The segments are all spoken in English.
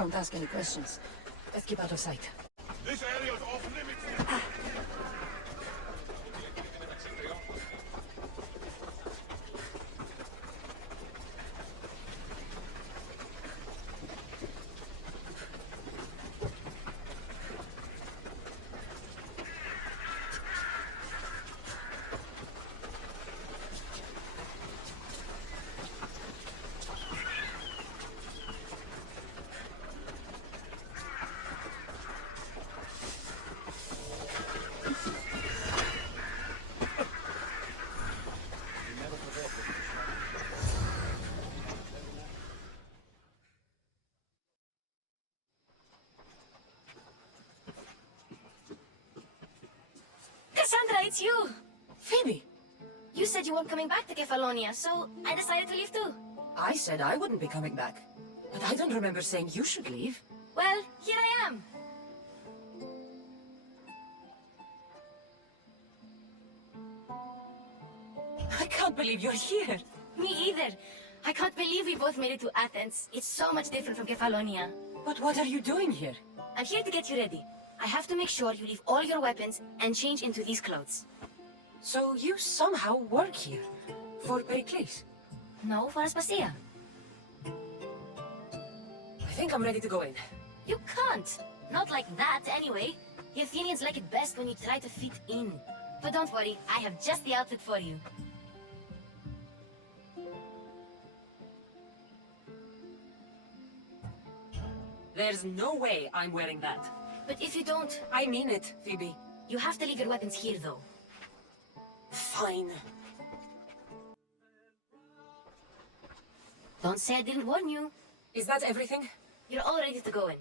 won't ask any questions. Let's keep out of sight. This area's off limits. Cassandra, it's you! Phoebe! You said you weren't coming back to Kefalonia, so I decided to leave too. I said I wouldn't be coming back. But I don't remember saying you should leave. Well, here I am. I can't believe you're here. Me either. I can't believe we both made it to Athens. It's so much different from Kefalonia. But what are you doing here? I'm here to get you ready. I have to make sure you leave all your weapons and change into these clothes. So you somehow work here? For Perikles? No, for Aspasia. I think I'm ready to go in. You can't. Not like that, anyway. The Athenians like it best when you try to fit in. But don't worry, I have just the outfit for you. There's no way I'm wearing that. But if you don't, I mean it, Phoebe. you have to leave your weapons here, though. Fine. Don't say I didn't warn you. Is that everything? You're all ready to go in.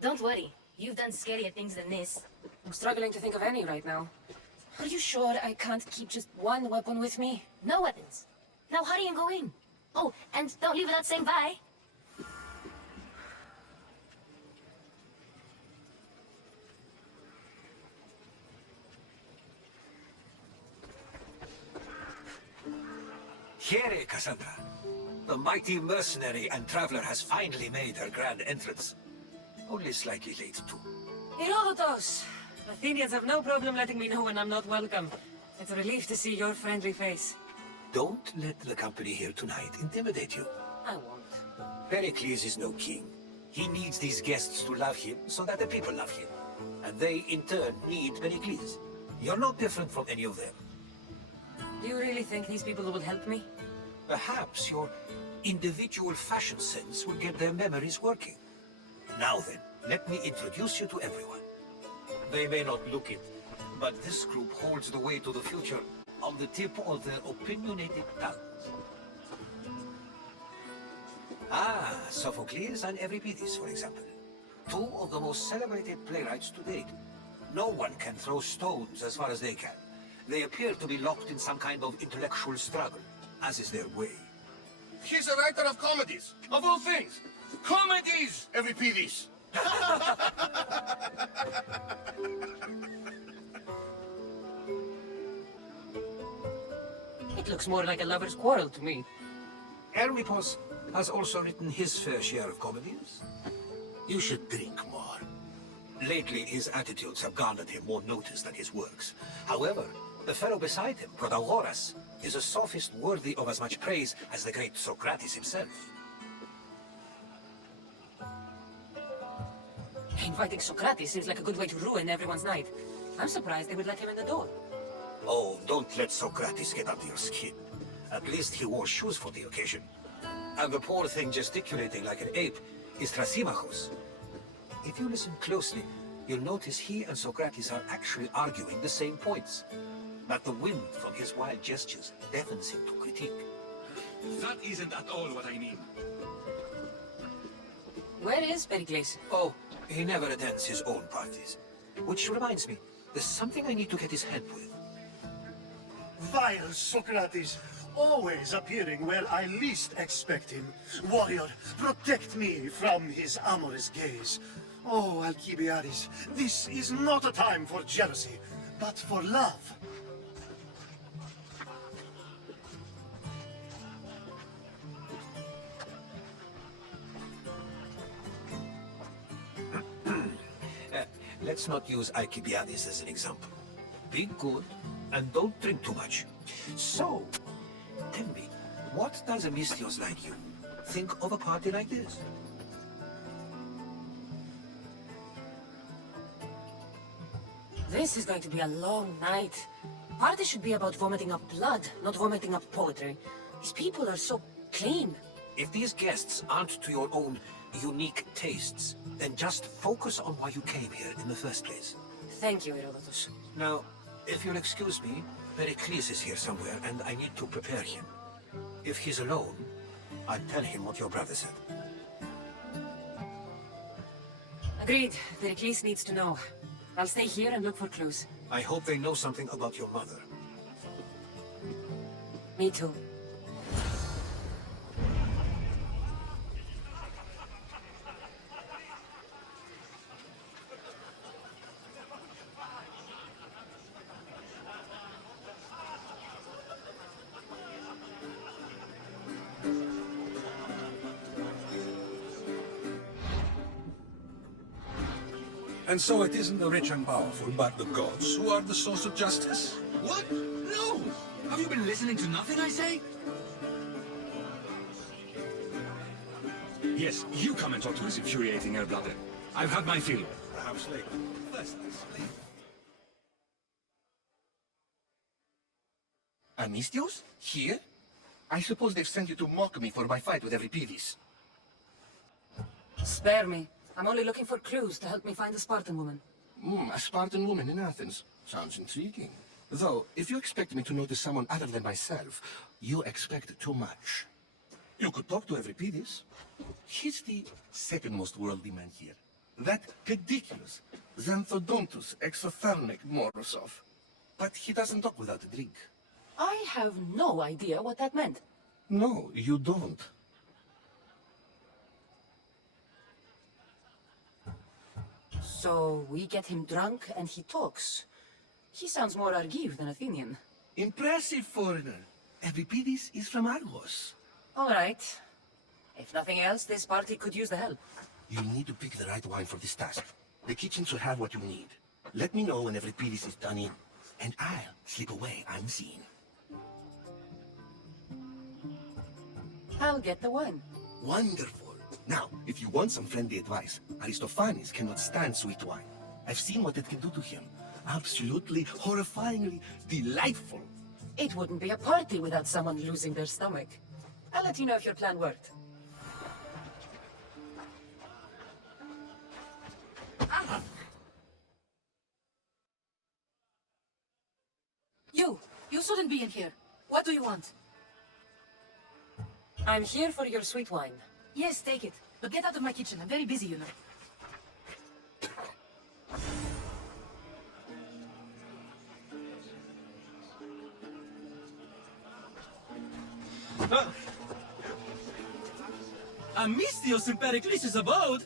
Don't worry, you've done scarier things than this. I'm struggling to think of any right now. Are you sure I can't keep just one weapon with me? No weapons. Now hurry and go in. Oh, and don't leave without saying bye. Here, Cassandra. The mighty mercenary and traveler has finally made her grand entrance. Only slightly late, too. Herodotos! Athenians have no problem letting me know when I'm not welcome. It's a relief to see your friendly face. Don't let the company here tonight intimidate you. I won't. Pericles is no king. He needs these guests to love him so that the people love him. And they, in turn, need Pericles. You're not different from any of them. Do you really think these people will help me? Perhaps your individual fashion sense will get their memories working. Now then, let me introduce you to everyone. They may not look it, but this group holds the way to the future on the tip of their opinionated tongues. Ah, Sophocles and Euripides, for example. Two of the most celebrated playwrights to date. No one can throw stones as far as they can. They appear to be locked in some kind of intellectual struggle, as is their way. He's a writer of comedies, of all things. Comedies, Euripides. It looks more like a lover's quarrel to me. Hermippos has also written his fair share of comedies. You should drink more. Lately, his attitudes have garnered him more notice than his works. However, the fellow beside him, Protagoras, is a sophist worthy of as much praise as the great Sokrates himself. Inviting Sokrates seems like a good way to ruin everyone's night. I'm surprised they would let him in the door. Oh, don't let Sokrates get under your skin. At least he wore shoes for the occasion. And the poor thing gesticulating like an ape is Thrasymachus. If you listen closely, you'll notice he and Sokrates are actually arguing the same points. But the wind from his wild gestures deafens him to critique. That isn't at all what I mean. Where is Perikles? Oh, he never attends his own parties. Which reminds me, there's something I need to get his help with. Vile Socrates, always appearing where I least expect him. Warrior, protect me from his amorous gaze. Oh, Alcibiades, this is not a time for jealousy, but for love. let's not use Alcibiades as an example. Be good, and don't drink too much. So, tell me, what does a Mystios like you think of a party like this? This is going to be a long night. Party should be about vomiting up blood, not vomiting up poetry. These people are so clean. If these guests aren't to your own unique tastes, then just focus on why you came here in the first place. Thank you, Herodotos. Now, if you'll excuse me, Perikles is here somewhere, and I need to prepare him. If he's alone, I'll tell him what your brother said. Agreed. Perikles needs to know. I'll stay here and look for clues. I hope they know something about your mother. Me too. And so it isn't the rich and powerful, but the gods who are the source of justice? What? No! Have you been listening to nothing I say? Yes, you come and talk to this infuriating air-blooder. I've had my fill. Perhaps later. First, let's leave. Amistios? Here? I suppose they've sent you to mock me for my fight with Euripides. Spare me. I'm only looking for clues to help me find the Spartan woman. A Spartan woman in Athens. Sounds intriguing. Though, if you expect me to notice someone other than myself, you expect too much. You could talk to Euripides. He's the second most worldly man here. That ridiculous Xanthodontus exothermic Morosov. But he doesn't talk without a drink. I have no idea what that meant. No, you don't. So we get him drunk and he talks. He sounds more Argive than Athenian. Impressive, foreigner. Euripides is from Argos. All right. If nothing else, this party could use the help. You need to pick the right wine for this task. The kitchen should have what you need. Let me know when Euripides is done in, and I'll slip away unseen. I'll get the wine. Wonderful. Now, if you want some friendly advice, Aristophanes cannot stand sweet wine. I've seen what it can do to him. Absolutely, horrifyingly delightful. It wouldn't be a party without someone losing their stomach. I'll let you know if your plan worked. You shouldn't be in here. What do you want? I'm here for your sweet wine. Yes, take it. But get out of my kitchen. I'm very busy, you know. Amistios in Perikles' abode?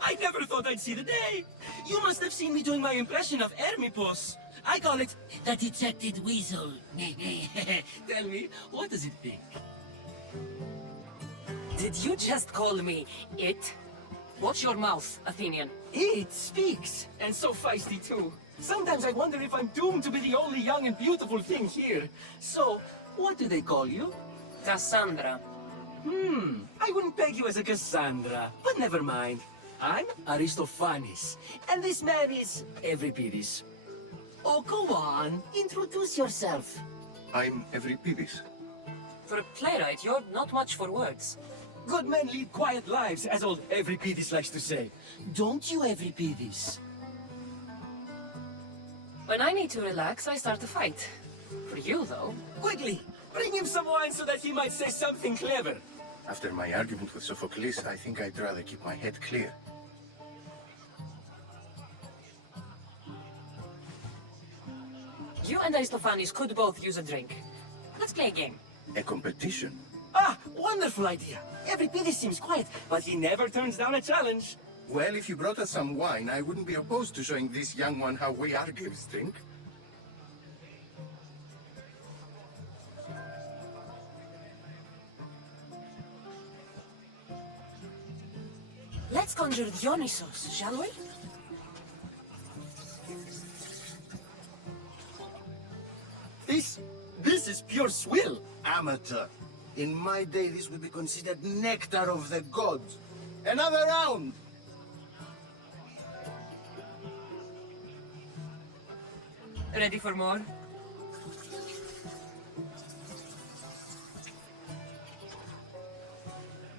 I never thought I'd see the day. You must have seen me doing my impression of Hermippos. I call it the detected weasel. Tell me, what does it think? Did you just call me it? Watch your mouth, Athenian. It speaks, and so feisty too. Sometimes I wonder if I'm doomed to be the only young and beautiful thing here. So, what do they call you? Cassandra. I wouldn't peg you as a Cassandra, but never mind. I'm Aristophanes, and this man is Euripides. Oh, go on, introduce yourself. I'm Euripides. For a playwright, you're not much for words. Good men lead quiet lives, as old Euripides likes to say. Don't you, Euripides? When I need to relax, I start a fight. For you, though. Quickly, bring him some wine so that he might say something clever. After my argument with Sophocles, I think I'd rather keep my head clear. You and Aristophanes could both use a drink. Let's play a game. A competition? Ah, wonderful idea. Euripides seems quiet, but he never turns down a challenge. Well, if you brought us some wine, I wouldn't be opposed to showing this young one how we Argives think. Let's conjure Dionysos, shall we? This is pure swill. Amateur. In my day, this would be considered nectar of the gods. Another round! Ready for more?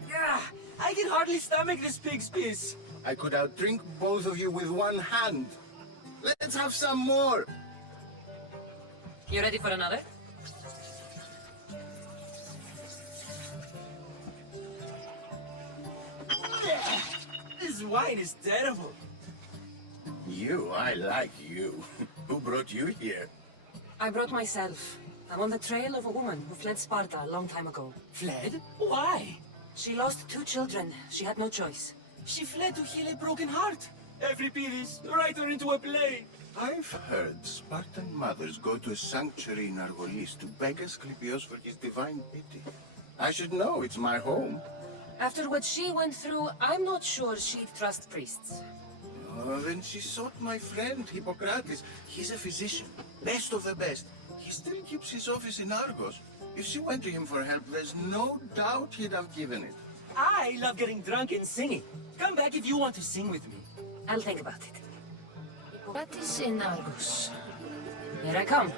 Yeah, I can hardly stomach this pig's piss. I could outdrink both of you with one hand. Let's have some more! You ready for another? This wine is terrible. I like you. Who brought you here? I brought myself. I'm on the trail of a woman who fled Sparta a long time ago. Fled? Why? She lost 2 children. She had no choice. She fled to heal a broken heart. Euripides, write her into a play. I've heard Spartan mothers go to a sanctuary in Argolis to beg Asclepios for his divine pity. I should know, it's my home. After what she went through, I'm not sure she'd trust priests. Oh, then she sought my friend Hippocrates. He's a physician, best of the best. He still keeps his office in Argos. If she went to him for help, there's no doubt he'd have given it. I love getting drunk and singing. Come back if you want to sing with me. I'll think about it. Hippocrates in Argos. Here I come.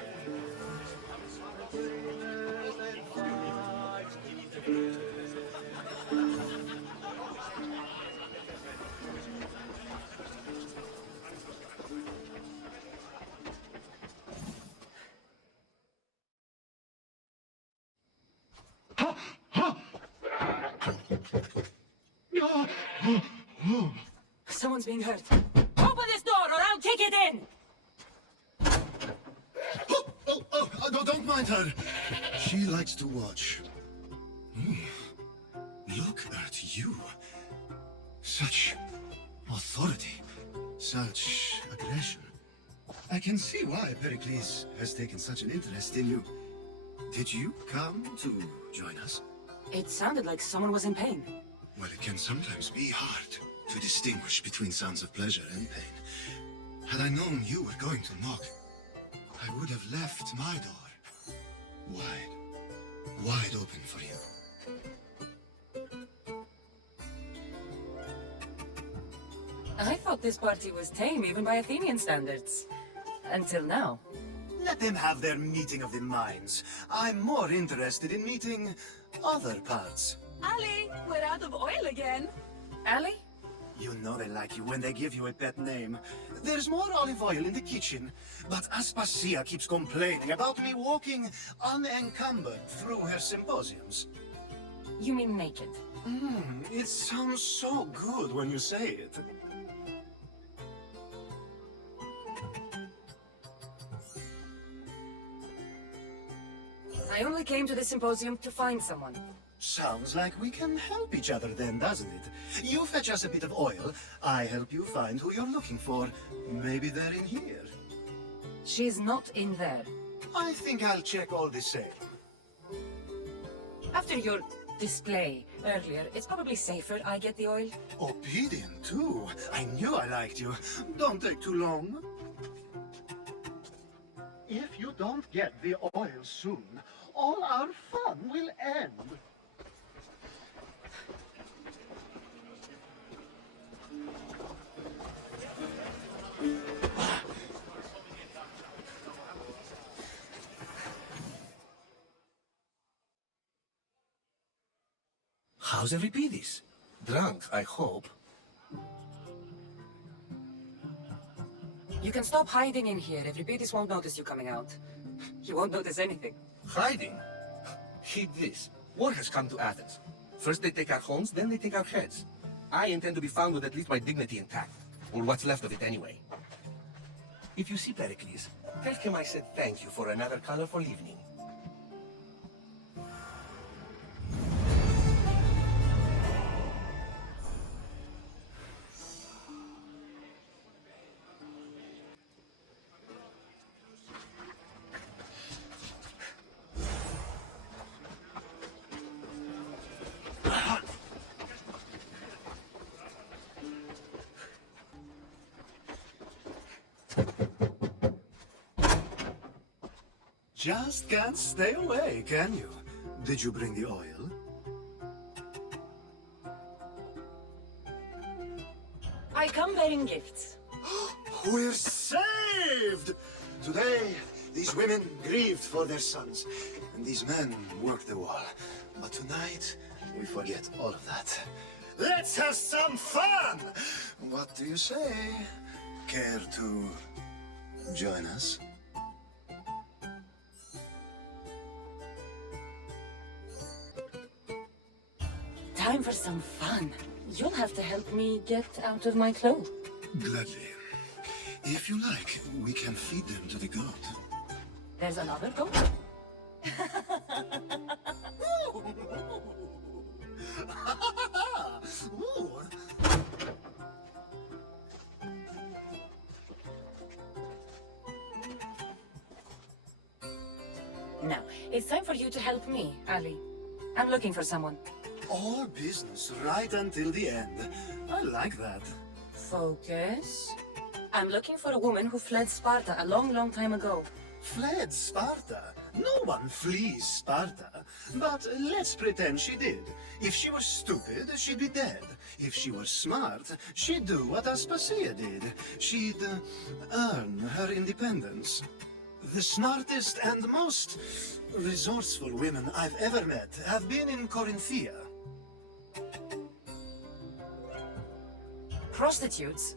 Someone's being hurt. Open this door or I'll kick it in! Don't mind her. She likes to watch. Look at you. Such authority. Such aggression. I can see why Perikles has taken such an interest in you. Did you come to join us? It sounded like someone was in pain. Well, it can sometimes be hard to distinguish between sounds of pleasure and pain. Had I known you were going to knock, I would have left my door wide open for you. I thought this party was tame even by Athenian standards. Until now. Let them have their meeting of the minds. I'm more interested in meeting other parts. Ali, we're out of oil again. Ali? You know they like you when they give you a pet name. There's more olive oil in the kitchen, but Aspasia keeps complaining about me walking unencumbered through her symposiums. You mean naked? It sounds so good when you say it. I only came to the symposium to find someone. Sounds like we can help each other then, doesn't it? You fetch us a bit of oil, I help you find who you're looking for. Maybe they're in here. She's not in there. I think I'll check all the same. After your display earlier, it's probably safer I get the oil. Obedient, too. I knew I liked you. Don't take too long. If you don't get the oil soon, all our fun will end. How's Euripides? Drunk, I hope. You can stop hiding in here. Euripides won't notice you coming out. He won't notice anything. Hiding? Heed this. War has come to Athens. First they take our homes, then they take our heads. I intend to be found with at least my dignity intact. Or what's left of it anyway. If you see Perikles, tell him I said thank you for another colorful evening. just can't stay away, can you? Did you bring the oil? I come bearing gifts. We're saved! Today, these women grieved for their sons, and these men worked the wall. But tonight, we forget all of that. Let's have some fun! What do you say? Care to join us? Time for some fun. You'll have to help me get out of my clothes. Gladly. If you like, we can feed them to the goat. There's another goat? Now, it's time for you to help me, Ali. I'm looking for someone. All business right until the end. I like that. Focus. I'm looking for a woman who fled Sparta a long, long time ago. Fled Sparta? No one flees Sparta. But let's pretend she did. If she was stupid, she'd be dead. If she were smart, she'd do what Aspasia did. She'd earn her independence. The smartest and most resourceful women I've ever met have been in Corinthia. Prostitutes?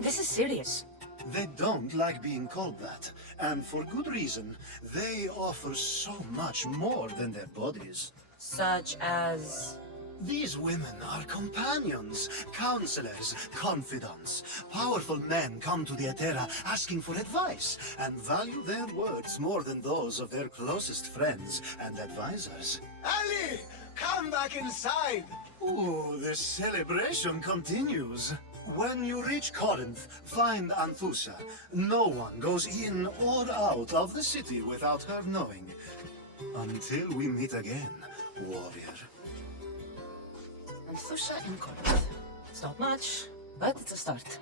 This is serious. They don't like being called that, and for good reason. They offer so much more than their bodies. Such as... These women are companions, counselors, confidants. Powerful men come to the Atera asking for advice, and value their words more than those of their closest friends and advisors. Ali! Come back inside! Ooh, the celebration continues. When you reach Corinth, find Anthusa. No one goes in or out of the city without her knowing. Until we meet again, warrior. Anthusa in Corinth. It's not much, but it's a start.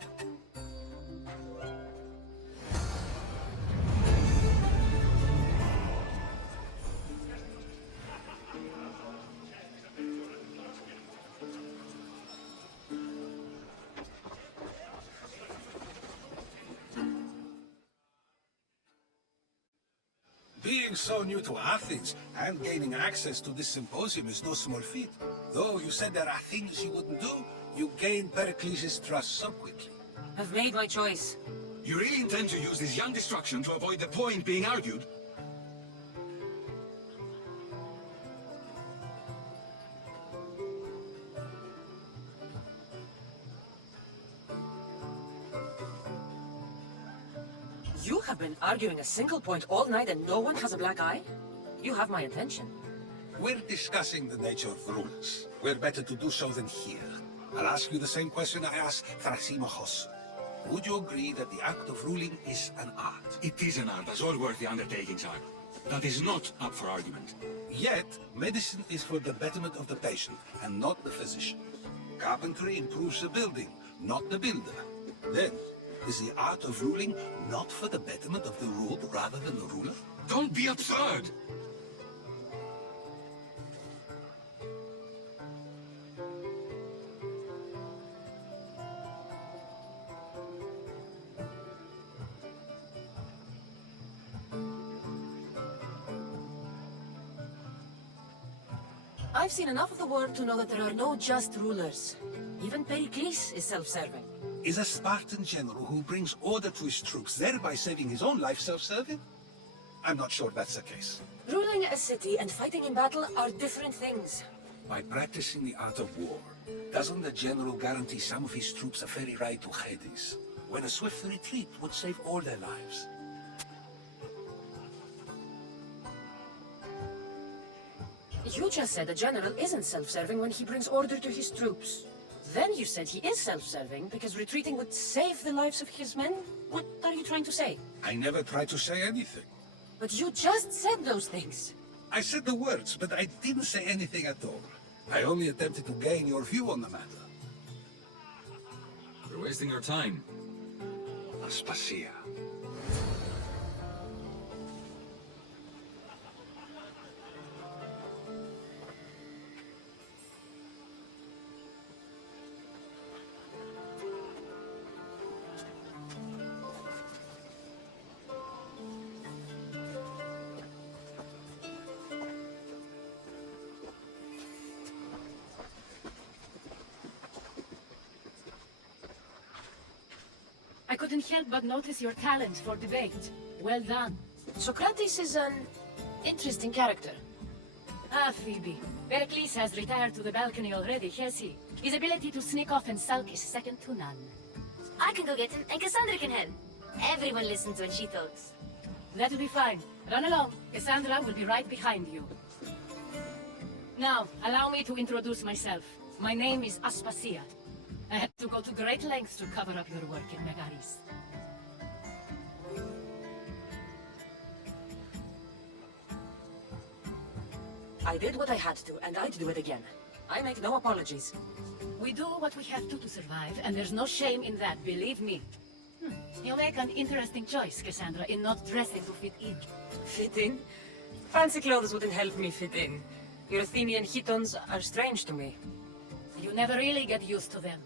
Being so new to Athens and gaining access to this symposium is no small feat. Though you said there are things you wouldn't do, you gained Perikles' trust so quickly. I've made my choice. You really intend to use this young destruction to avoid the point being argued? You have been arguing a single point all night and no one has a black eye? You have my attention. We're discussing the nature of rules. We're better to do so than here. I'll ask you the same question I asked Thrasymachos. Would you agree that the act of ruling is an art? It is an art, as all worthy undertakings are. That is not up for argument. Yet, medicine is for the betterment of the patient, and not the physician. Carpentry improves the building, not the builder. Then, is the art of ruling not for the betterment of the ruled rather than the ruler? Don't be absurd! I've seen enough of the world to know that there are no just rulers. Even Perikles is self-serving. Is a Spartan general who brings order to his troops, thereby saving his own life, self-serving? I'm not sure that's the case. Ruling a city and fighting in battle are different things. By practicing the art of war, doesn't the general guarantee some of his troops a ferry ride to Hades, when a swift retreat would save all their lives? You just said a general isn't self-serving when he brings order to his troops. Then you said he is self-serving because retreating would save the lives of his men? What are you trying to say? I never tried to say anything. But you just said those things. I said the words, but I didn't say anything at all. I only attempted to gain your view on the matter. You're wasting your time. Aspasia. couldn't help but notice your talent for debate. Well done. Socrates is an interesting character. Ah, Phoebe. Perikles has retired to the balcony already, has he? His ability to sneak off and sulk is second to none. I can go get him, and Cassandra can help. Everyone listens when she talks. That'll be fine. Run along. Cassandra will be right behind you. Now, allow me to introduce myself. My name is Aspasia. I had to go to great lengths to cover up your work in Megaris. I did what I had to, and I'd do it again. I make no apologies. We do what we have to survive, and there's no shame in that, believe me. You make an interesting choice, Cassandra, in not dressing to fit in. Fit in? Fancy clothes wouldn't help me fit in. Your Athenian chitons are strange to me. You never really get used to them.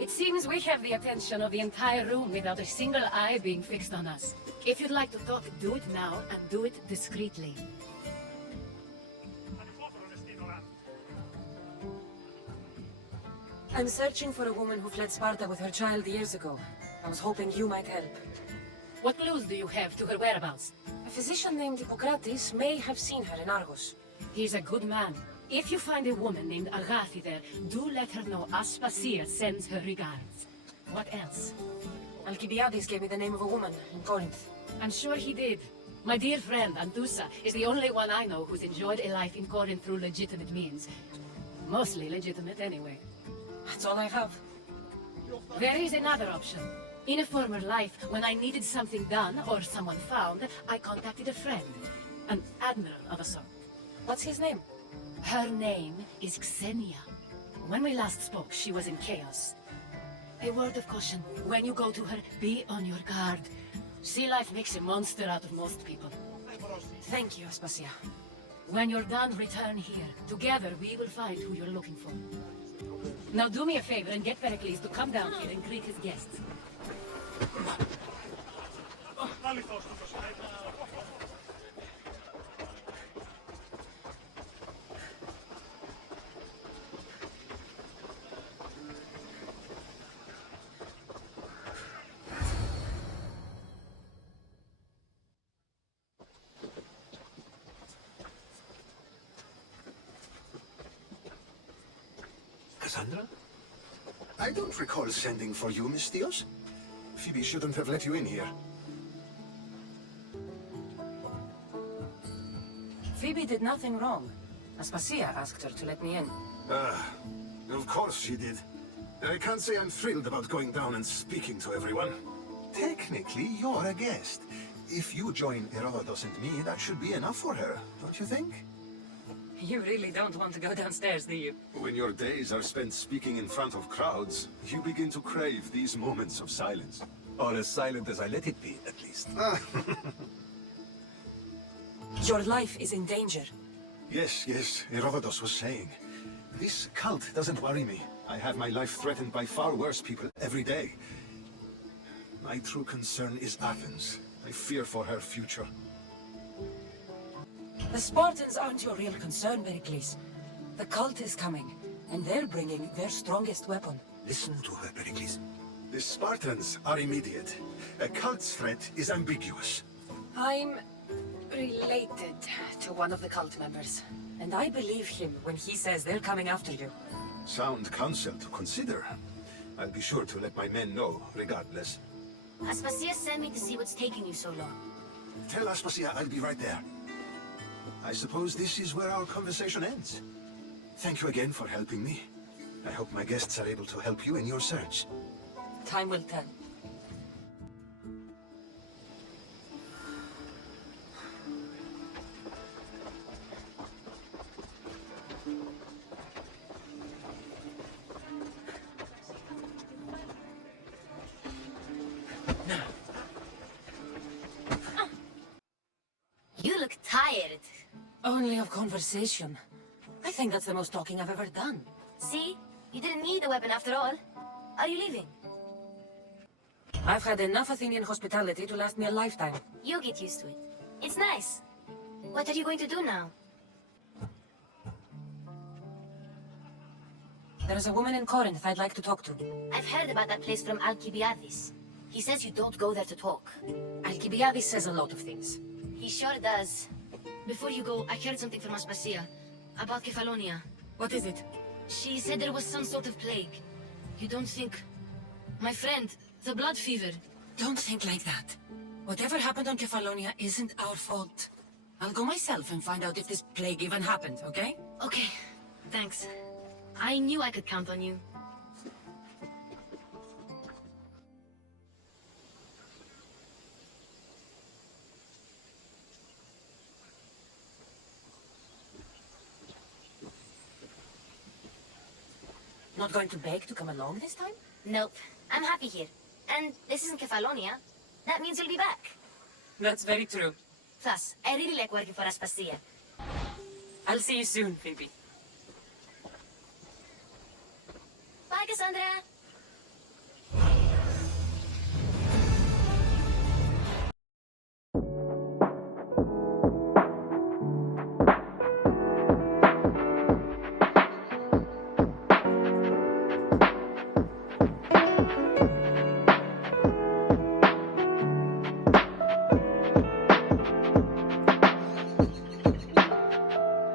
It seems we have the attention of the entire room without a single eye being fixed on us. If you'd like to talk, do it now, and do it discreetly. I'm searching for a woman who fled Sparta with her child years ago. I was hoping you might help. What clues do you have to her whereabouts? A physician named Hippocrates may have seen her in Argos. He's a good man. If you find a woman named Agathi there, do let her know Aspasia sends her regards. What else? Alcibiades gave me the name of a woman in Corinth. I'm sure he did. My dear friend, Antusa, is the only one I know who's enjoyed a life in Corinth through legitimate means. Mostly legitimate, anyway. That's all I have. There is another option. In a former life, when I needed something done or someone found, I contacted a friend. An admiral of a sort. What's his name? Her name is Xenia. When we last spoke, she was in chaos. A word of caution. When you go to her, be on your guard. Sea life makes a monster out of most people. Thank you, Aspasia. When you're done, return here. Together, we will find who you're looking for. Now do me a favor and get Perikles to come down here and greet his guests. Cassandra? I don't recall sending for you, Miss Theos. Phoebe shouldn't have let you in here. Phoebe did nothing wrong. Aspasia asked her to let me in. Of course she did. I can't say I'm thrilled about going down and speaking to everyone. Technically, you're a guest. If you join Herodotos and me, that should be enough for her, don't you think? You really don't want to go downstairs, do you? When your days are spent speaking in front of crowds, you begin to crave these moments of silence. Or as silent as I let it be, at least. Your life is in danger. Yes, Herodotos was saying. This cult doesn't worry me. I have my life threatened by far worse people every day. My true concern is Athens. I fear for her future. The Spartans aren't your real concern, Perikles. The cult is coming, and they're bringing their strongest weapon. Listen to her, Perikles. The Spartans are immediate. A cult's threat is ambiguous. I'm related to one of the cult members, and I believe him when he says they're coming after you. Sound counsel to consider. I'll be sure to let my men know, regardless. Aspasia sent me to see what's taking you so long. Tell Aspasia I'll be right there. I suppose this is where our conversation ends. Thank you again for helping me. I hope my guests are able to help you in your search. Time will tell. You look tired. Only of conversation. I think that's the most talking I've ever done. See? You didn't need a weapon after all. Are you leaving? I've had enough Athenian hospitality to last me a lifetime. You'll get used to it. It's nice. What are you going to do now? There's a woman in Corinth I'd like to talk to. I've heard about that place from Alcibiades. He says you don't go there to talk. Alcibiades says a lot of things. He sure does. Before you go, I heard something from Aspasia about Kefalonia. What is it? She said there was some sort of plague. You don't think... My friend, the blood fever. Don't think like that. Whatever happened on Kefalonia isn't our fault. I'll go myself and find out if this plague even happened, okay? Okay, thanks. I knew I could count on you. Not going to beg to come along this time? Nope, I'm happy here. And this isn't Kefalonia. That means you'll be back. That's very true. Plus, I really like working for Aspasia. I'll see you soon, Phoebe. Bye, Cassandra!